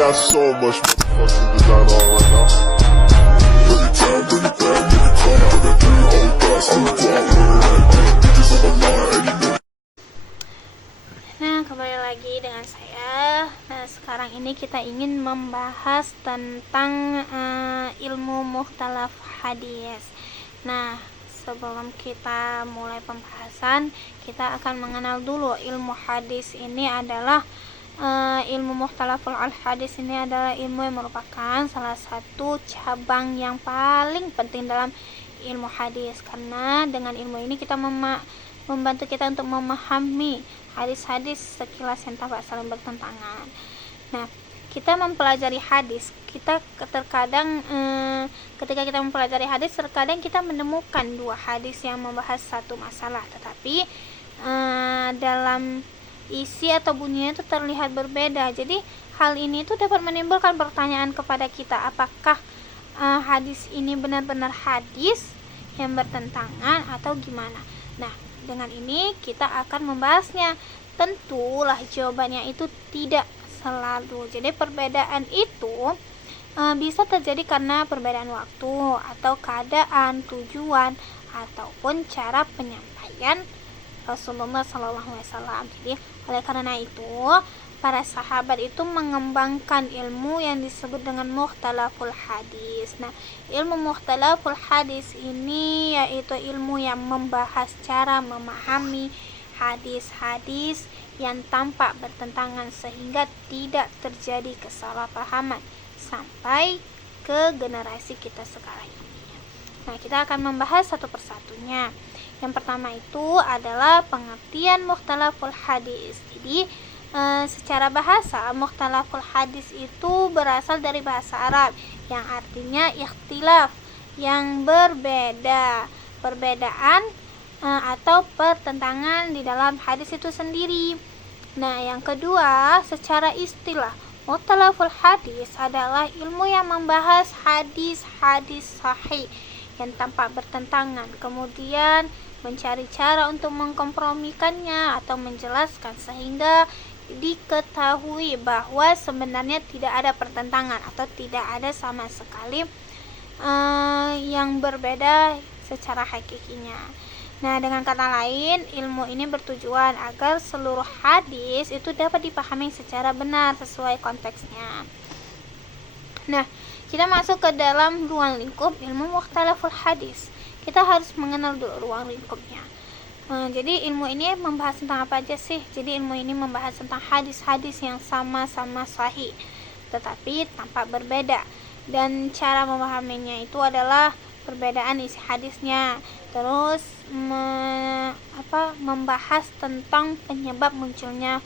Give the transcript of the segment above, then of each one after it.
got so much motherfucking design on right now. Every time, bring it back, make it come out, got 3 whole thoughts, I'm the guap, bitches on my line, and you know. Nah, kembali lagi dengan saya. Nah, sekarang ini kita ingin membahas tentang ilmu mukhtalaf hadis. Nah, sebelum kita mulai pembahasan, kita akan mengenal dulu ilmu hadis ini adalah ilmu mukhtalaful hadis ini adalah ilmu yang merupakan salah satu cabang yang paling penting dalam ilmu hadis, karena dengan ilmu ini kita membantu kita untuk memahami hadis-hadis sekilas yang tampak saling bertentangan. Nah, kita mempelajari hadis, kita terkadang ketika kita mempelajari hadis, terkadang kita menemukan 2 hadis yang membahas satu masalah, tetapi dalam isi atau bunyinya itu terlihat berbeda. Jadi hal ini itu dapat menimbulkan pertanyaan kepada kita, apakah hadis ini benar-benar hadis yang bertentangan atau gimana. Nah, dengan ini kita akan membahasnya. Tentulah jawabannya itu tidak selalu. Jadi perbedaan itu bisa terjadi karena perbedaan waktu atau keadaan, tujuan, ataupun cara penyampaian Rasulullah SAW. Jadi oleh karena itu para sahabat itu mengembangkan ilmu yang disebut dengan mukhtalaful hadis. Nah, ilmu mukhtalaful hadis ini yaitu ilmu yang membahas cara memahami hadis-hadis yang tampak bertentangan sehingga tidak terjadi kesalahpahaman sampai ke generasi kita sekarang ini. Nah, kita akan membahas satu persatunya. Yang pertama itu adalah pengertian mukhtalaful hadis. Jadi secara bahasa, mukhtalaful hadis itu berasal dari bahasa Arab yang artinya ikhtilaf, yang berbeda, perbedaan atau pertentangan di dalam hadis itu sendiri. Nah, yang kedua, secara istilah, mukhtalaful hadis adalah ilmu yang membahas hadis-hadis sahih yang tampak bertentangan, kemudian mencari cara untuk mengkompromikannya atau menjelaskan sehingga diketahui bahwa sebenarnya tidak ada pertentangan atau tidak ada sama sekali yang berbeda secara hakikinya. Nah, dengan kata lain, ilmu ini bertujuan agar seluruh hadis itu dapat dipahami secara benar sesuai konteksnya. Nah, kita masuk ke dalam ruang lingkup ilmu mukhtalaful hadis. Kita harus mengenal dulu ruang lingkupnya. Jadi ilmu ini membahas tentang apa aja sih? Jadi ilmu ini membahas tentang hadis-hadis yang sama-sama sahih, tetapi tampak berbeda. Dan cara memahaminya itu adalah perbedaan isi hadisnya. Terus membahas tentang penyebab munculnya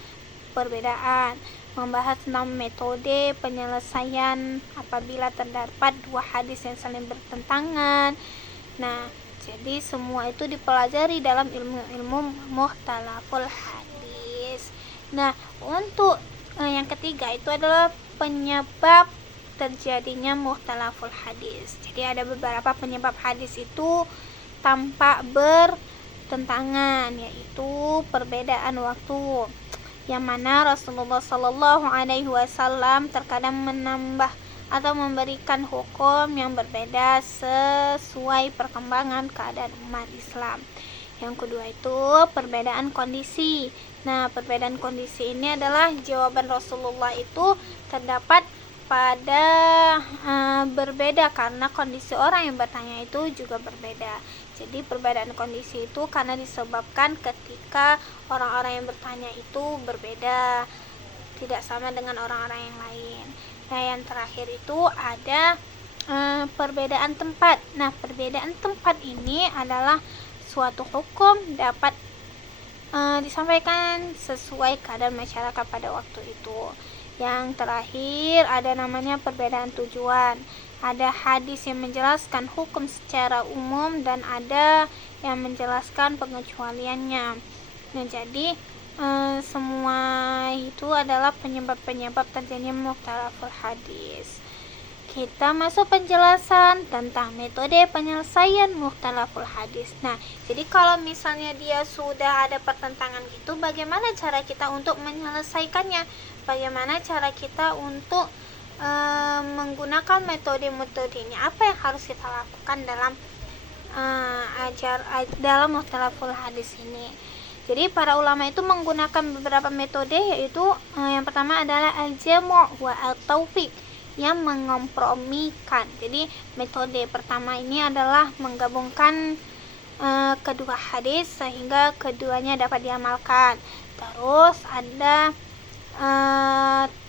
perbedaan, membahas tentang metode penyelesaian apabila terdapat 2 hadis yang saling bertentangan. Nah, jadi semua itu dipelajari dalam ilmu mukhtalaful hadis. Nah, untuk yang ketiga itu adalah penyebab terjadinya mukhtalaful hadis. Jadi ada beberapa penyebab hadis itu tampak bertentangan, yaitu perbedaan waktu, yang mana Rasulullah SAW terkadang menambah atau memberikan hukum yang berbeda sesuai perkembangan keadaan umat Islam. Yang kedua itu perbedaan kondisi. Nah, perbedaan kondisi ini adalah jawaban Rasulullah itu terdapat pada berbeda karena kondisi orang yang bertanya itu juga berbeda. Jadi perbedaan kondisi itu karena disebabkan ketika orang-orang yang bertanya itu berbeda, tidak sama dengan orang-orang yang lain. Nah, yang terakhir itu ada perbedaan tempat. Nah, perbedaan tempat ini adalah suatu hukum dapat disampaikan sesuai keadaan masyarakat pada waktu itu. Yang terakhir ada namanya perbedaan tujuan. Ada hadis yang menjelaskan hukum secara umum dan ada yang menjelaskan pengecualiannya. Nah, jadi semua itu adalah penyebab-penyebab terjadinya mukhtalaful hadis. kita masuk penjelasan tentang metode penyelesaian mukhtalaful hadis. Nah, jadi kalau misalnya dia sudah ada pertentangan gitu, bagaimana cara kita untuk menyelesaikannya? Bagaimana cara kita untuk menggunakan metode-metodenya? Apa yang harus kita lakukan dalam dalam mukhtalaful hadis ini? Jadi para ulama itu menggunakan beberapa metode, yaitu yang pertama adalah al-jamu' wa at-taufiq, yang mengkompromikan. Jadi metode pertama ini adalah menggabungkan kedua hadis sehingga keduanya dapat diamalkan. Terus ada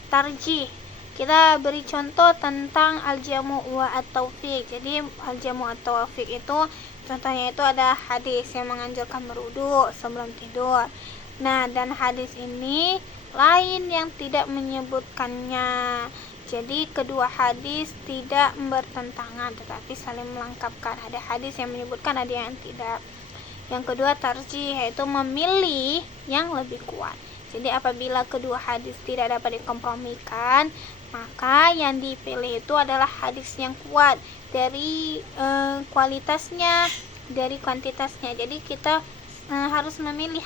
tarjih. Kita beri contoh tentang al-jamu' wa at-taufiq. Jadi al-jamu' wa at-taufiq itu contohnya itu ada hadis yang menganjurkan berwudu sebelum tidur. Nah, dan hadis ini lain yang tidak menyebutkannya. Jadi kedua hadis tidak bertentangan tetapi saling melengkapkan. Ada hadis yang menyebutkan, ada yang tidak. Yang kedua tarjih, yaitu memilih yang lebih kuat. Jadi apabila kedua hadis tidak dapat dikompromikan, maka yang dipilih itu adalah hadis yang kuat dari kualitasnya, dari kuantitasnya. Jadi kita harus memilih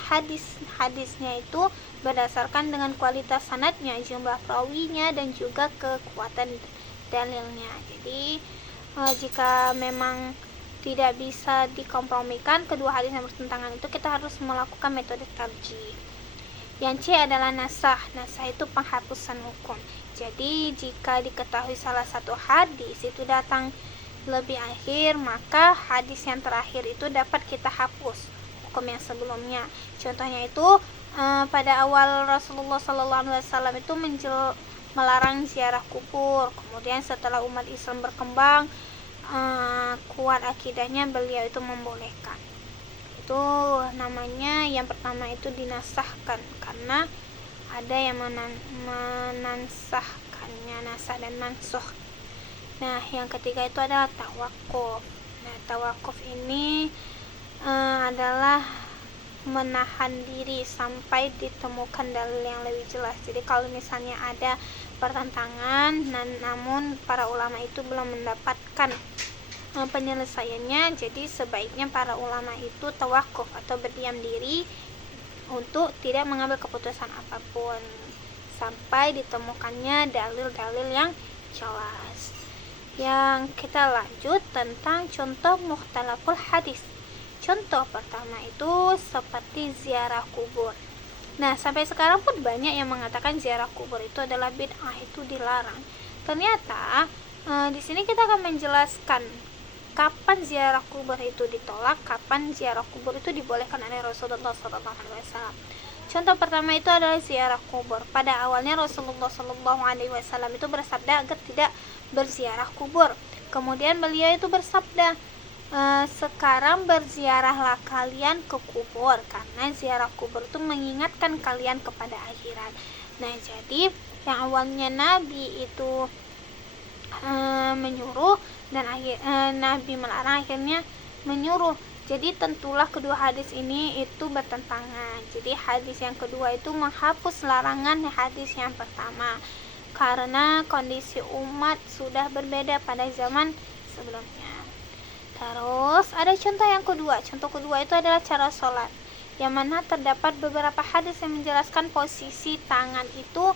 hadisnya itu berdasarkan dengan kualitas sanadnya, jumlah perawinya, dan juga kekuatan dalilnya. Jadi jika memang tidak bisa dikompromikan kedua hadis yang bertentangan itu, kita harus melakukan metode tarjih. Yang C adalah nasah. Nasah itu penghapusan hukum. Jadi jika diketahui salah satu hadis itu datang lebih akhir, maka hadis yang terakhir itu dapat kita hapus hukum yang sebelumnya. Contohnya itu pada awal Rasulullah SAW itu melarang ziarah kubur. Kemudian setelah umat Islam berkembang, kuat akidahnya, beliau itu membolehkan. Itu namanya yang pertama itu dinasahkan, karena ada yang menansahkannya, nasah dan mansuh. Nah, yang ketiga itu adalah tawakuf. Nah, tawakuf ini adalah menahan diri sampai ditemukan dalil yang lebih jelas. Jadi kalau misalnya ada pertentangan, namun para ulama itu belum mendapatkan penyelesaiannya, jadi sebaiknya para ulama itu tawakuf atau berdiam diri untuk tidak mengambil keputusan apapun sampai ditemukannya dalil-dalil yang jelas. Yang kita lanjut tentang contoh mukhtalaful hadis. Contoh pertama itu seperti ziarah kubur. Nah, sampai sekarang pun banyak yang mengatakan ziarah kubur itu adalah bid'ah, itu dilarang. Ternyata di sini kita akan menjelaskan kapan ziarah kubur itu ditolak, kapan ziarah kubur itu dibolehkan oleh Rasulullah SAW. Contoh pertama itu adalah ziarah kubur. Pada awalnya Rasulullah SAW itu bersabda agar tidak berziarah kubur. Kemudian beliau itu bersabda, sekarang berziarahlah kalian ke kubur, karena ziarah kubur itu mengingatkan kalian kepada akhirat. Nah, jadi yang awalnya Nabi itu menyuruh dan Nabi melarang, akhirnya menyuruh. Jadi tentulah kedua hadis ini itu bertentangan. Jadi hadis yang kedua itu menghapus larangan hadis yang pertama, karena kondisi umat sudah berbeda pada zaman sebelumnya. Terus ada contoh yang kedua. Contoh kedua itu adalah cara sholat, yang mana terdapat beberapa hadis yang menjelaskan posisi tangan itu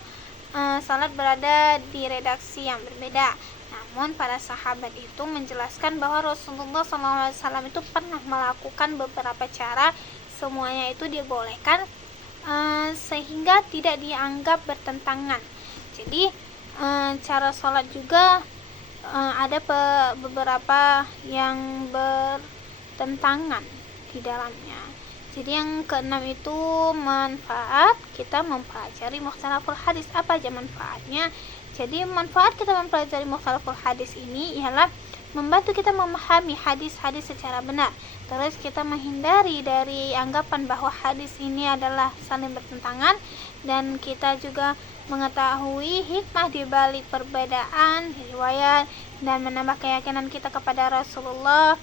sholat berada di redaksi yang berbeda. Namun para sahabat itu menjelaskan bahwa Rasulullah SAW itu pernah melakukan beberapa cara, semuanya itu dibolehkan sehingga tidak dianggap bertentangan. Jadi cara sholat juga ada beberapa yang bertentangan di dalamnya. Jadi yang keenam itu manfaat kita mempelajari mukhtalaful hadis. Apa aja manfaatnya? Jadi manfaat kita mempelajari mukhtalaful hadis ini ialah membantu kita memahami hadis-hadis secara benar. Terus kita menghindari dari anggapan bahwa hadis ini adalah saling bertentangan, dan kita juga mengetahui hikmah di balik perbedaan riwayat, dan menambah keyakinan kita kepada Rasulullah,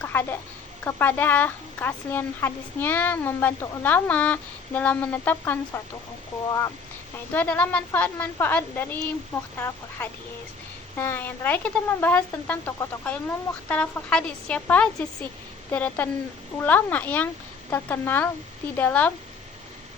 kepada keaslian hadisnya, membantu ulama dalam menetapkan suatu hukum. Nah, itu adalah manfaat-manfaat dari mukhtalaful hadis. Nah, yang terakhir kita membahas tentang tokoh-tokoh ilmu mukhtalaful hadis. Siapa aja sih deretan ulama yang terkenal di dalam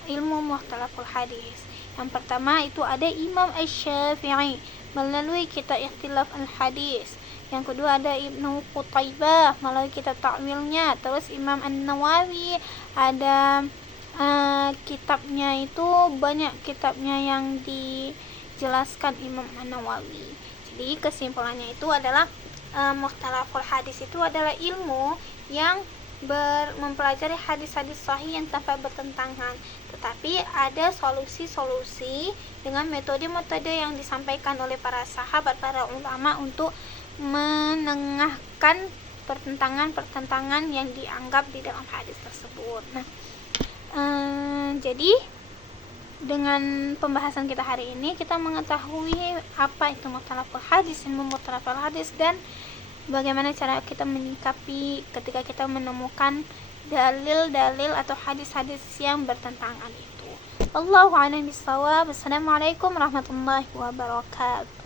ilmu mukhtalaful hadis? Yang pertama itu ada Imam Asy-Syafi'i melalui kitab Ikhtilaf al-Hadis. Yang kedua ada Ibnu Qutaibah melalui kitab Ta'wilnya. Terus Imam An-Nawawi ada kitabnya itu banyak kitabnya yang dijelaskan Imam An-Nawawi. Jadi kesimpulannya itu adalah mukhtalaful hadis itu adalah ilmu yang mempelajari hadis-hadis sahih yang tanpa bertentangan, tetapi ada solusi-solusi dengan metode-metode yang disampaikan oleh para sahabat, para ulama untuk menengahkan pertentangan-pertentangan yang dianggap di dalam hadis tersebut. Nah, jadi dengan pembahasan kita hari ini kita mengetahui apa itu mukhtalaful hadis, ilmu mukhtalaful hadis, dan bagaimana cara kita menyikapi ketika kita menemukan dalil-dalil atau hadis-hadis yang bertentangan itu. Wallahu a'lam bishawab. Assalamualaikum warahmatullahi wabarakatuh.